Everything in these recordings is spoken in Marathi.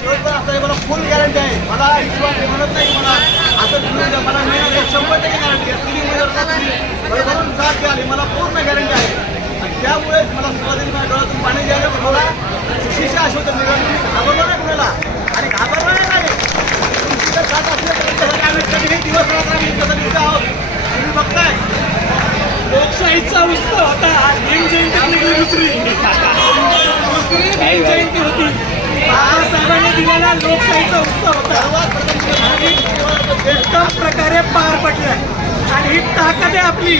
शेवटपर्यंत असं मला फुल गॅरंटी आहे. मला विश्वास म्हणत नाही मला असं तुम्ही मला मिळणार 100% गॅरंटी आहे. तिन्ही उमेदवारांना भरभरून साथ द्याली मला पूर्ण गॅरंटी आहे. आणि त्यामुळेच मला सुरुवातीला माझ्या डोळ्यातून पाणी द्यायला मला विशेष आश्वासन मिळालं. मी घाबरलो नाही कुणाला आणि घाबरलो नाही. तुमची जर साथ असली तर तुमच्यासाठी आम्ही कधीही दिवस रात्र आम्ही इथं आहोत. तुम्ही बघताय लोकशाहीचा उत्सव होता. भीम जयंती निघली दुसरी भीम जयंती होती. बाबासाहेबांनी दिलेला लोकशाहीचा उत्सव होता. उत्तम प्रकारे पार पडलाय आणि ही ताकद आहे आपली.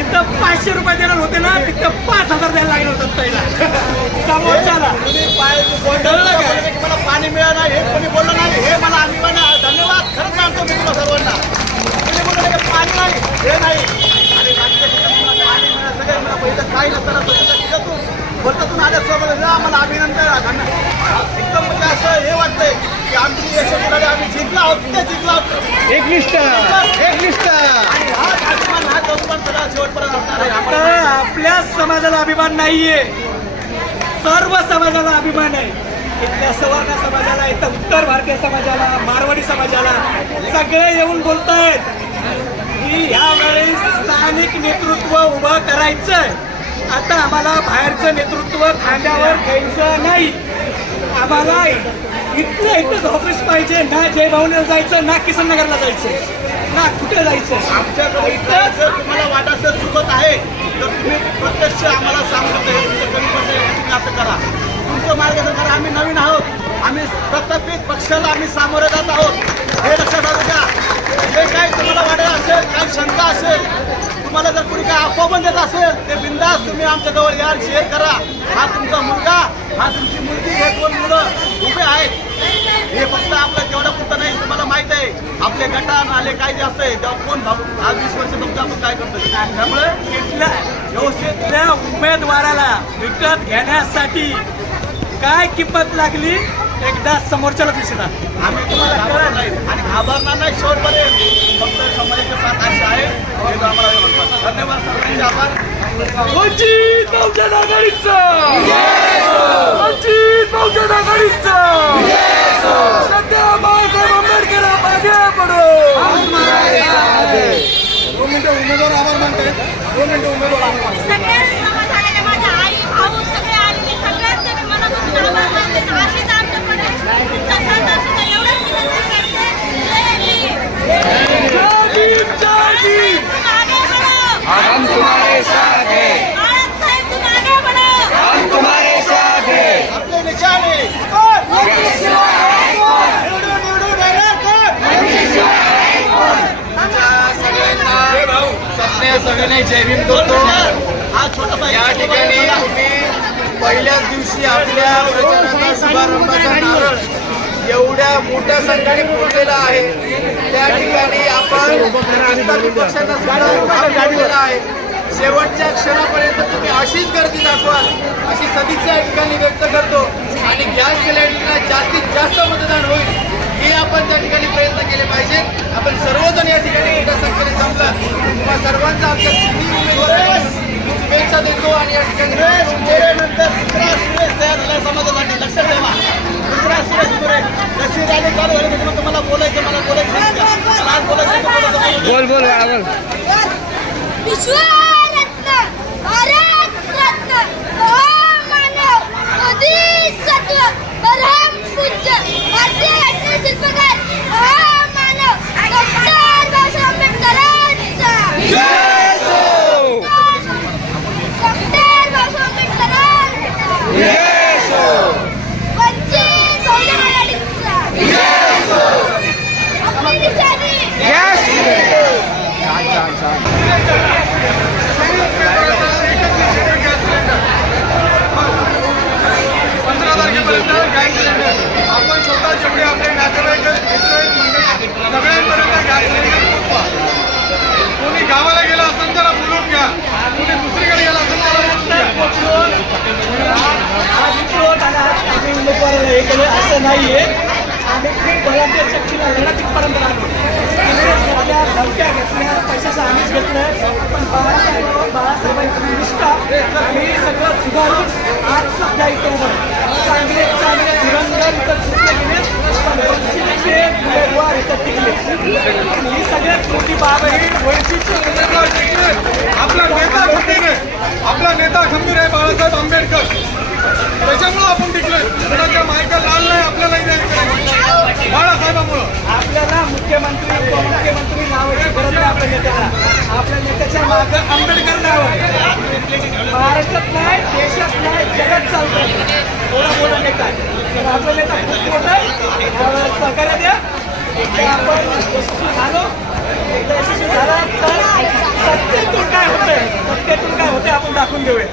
इथं 500 रुपये देणार होते ना, तिथं 5000 द्यायला लागले होतं पहिला समोरच्याला. मला पाणी मिळालं नाही हे कोणी बोललं नाही. हे मला आम्ही धन्यवाद खरंच मानतो मी तुला सर्वांना. कोणी बोललं की पाणी नाही हे नाही आणि बाकीच्या ठिकाणी पाणी मिळालं सगळं मला पहिलं काही नसताना भरतातून आल्यासोबत आम्हाला अभिनंदन. एकदम म्हणजे असं हे वाटतंय की आमची यशस्वी आम्ही जिंकला आहोत ते जिंकला आहोत. एकनिष्ठ आणि हाच अभिमान हा अभिमान सगळा शेवटपर्यंत असणार आहे. आता आपल्या समाजाला अभिमान नाहीये, सर्व समाजाला अभिमान आहे. इथल्या सवर्ण समाजाला, इथं उत्तर भारतीय समाजाला, मारवाडी समाजाला सगळे येऊन बोलतायत की ह्यावेळेस स्थानिक नेतृत्व उभं करायचंय. आता आम्हाला बाहेरचं नेतृत्व खांद्यावर घ्यायचं नाही. आम्हाला इथंच ऑफिस पाहिजे. ना जयभवनीला जायचं, ना किसन नगरला जायचं, ना कुठे जायचं. आमच्याकडे इथं जर तुम्हाला वाटायचं चुकत आहे तर तुम्ही प्रत्यक्ष आम्हाला सांगतो कमी पडते तुम्ही असं करा. तुमचं मार्गदर्शन करा. आम्ही नवीन आहोत. आम्ही प्रत्येक पक्षाला आम्ही सामोरे जात आहोत हे लक्षात आणू द्या. जे काही तुम्हाला वाटत असेल, काही शंका असेल, तुम्हाला जर कोणी काय अफवा पण देत असेल ते बिंदास तुम्ही आमच्या जवळ या शेअर करा. हा तुमचा मुलगा, हा तुमची मुलगी, हे 2 मुलं उभे आहेत. हे फक्त आपलं तेवढं पुरतं नाही. तुम्हाला माहित आहे आपले गटा नाले काय जे असते तेव्हा कोण भाऊ 20 वर्ष तुमचं आपण काय करतो. त्यामुळे इथल्या व्यवस्थेतल्या उमेदवाराला विकत घेण्यासाठी काय किंमत लागली एकदा समोरच्याला दिसणार. आम्ही तुम्हाला घाबरणार नाही आणि घाबरणार नाही शेवटपर्यंत. फक्त समाजाचे साथ असे आहे हे आम्हाला म्हणतात. धन्यवाद सर्वांचे आभार. वंचित बहुजन आघाडीचा, वंचित बहुजन आघाडीचा सध्या बाळासाहेब आंबेडकर मागे पडो. 2 मिनिटं उमेदवार आभार मानते. 2 मिनिटं उमेदवार आभार. सगळ्या समाजाला माझ्या आई भाऊ सगळे आलेले सगळ्यांचे मी मनापासून आभार मानते. अशीच आमच्याकडे तुमचा साथ असू द्या एवढंच विनंती करते. जय भीम. तुम आगे बढ़ो. हम तुम्हारे साथ हैं. बाळासाहेब तुम आगे बढ़ो. हम तुम्हारे साथ हैं. आपले निशाणे निवडून येणार कोण? सगळ्यांना जय भीम करतो. हा छोटा या ठिकाणी तुम्ही पहिल्याच दिवशी आपल्या प्रचाराचा शुभारंभाचा नारळ एवढ्या मोठ्या संख्येने फोडलेला आहे. त्या ठिकाणी आपण प्रस्तावित पक्षांना सुद्धा उभा काढलेला आहे. शेवटच्या क्षणापर्यंत तुम्ही अशीच गर्दी दाखवाल अशी सदिच्छा या ठिकाणी व्यक्त करतो आणि गॅस सिलेंडरला जास्तीत जास्त मतदान होईल हे आपण त्या ठिकाणी प्रयत्न केले पाहिजे. आपण सर्वजण या ठिकाणी मोठ्या संख्येने जमला. तुम्हा सर्वांचा आमच्या तिन्ही उमेदवारांना शुभेच्छा देतो आणि या ठिकाणी नंतर दुसरा सुरेश तयार झाला समाजासाठी. लक्षात ठेवा दुसरा सुरेश पुरे जशी रॅली चालू झाली त्याच्यामुळे तुम्हाला बोलायचं मला बोलायचं आज बोलायचं बोल बोल बोल. विश्वरत्न भारतरत्न महामानव बोधिसत्व परमपूज्य भारतीय घटना शिल्पकार महामानव डॉक्टर बाबासाहेब आंबेडकरांचा डॉक्टर बाबासाहेब आंबेडकरांचा वंचित बहुजन आघाडीचा आपली निशाणी. आपण स्वतः जेवढे आपले नातेवाईक सगळ्यांपर्यंत गॅस सिलेंडर पोहोचवा. कोणी गावाला गेला असेल त्याला बोलून घ्या. कोणी दुसरीकडे गेला असेल त्याला असं नाहीये. आम्ही खूप बलाढ्य शक्तीला लढा तिथपर्यंत आलो. धमक्या घेतल्या, पैशाचं आम्हीच घेतलंय. पण बाळासाहेबांची निष्ठा आणि सगळं सुधारून आज सध्या इथं उभं चांगले धुरंधर इतर सुद्धा गेले ही सगळ्यात मोठी बाब आहे. वंचितचे उमेदवार टिकले. आपला नेता खंबीर आहे बाळासाहेब आंबेडकर. त्याच्यामुळं आपण टिकलोय. कोणाच्या मायका लाल नाही, आपल्यालाही नाही बाळासाहेबांमुळं. आपल्याला मुख्यमंत्री उपमुख्यमंत्री नावाची गरज नाही आपल्या नेत्याला. आपल्या नेत्याच्या मागं आंबेडकर नाव आहे. महाराष्ट्रात नाही, देशात नाही, जगात चालतंय. थोडा मोठा नेता आहे. तर आपला नेता खूप मोठा आहे. सहकार्य द्या. एकदा आपण यशस्वी झालो, एकदा यशस्वी झाला तर सत्तेतून काय होतंय, सत्तेतून काय होतंय आपण दाखवून देऊया.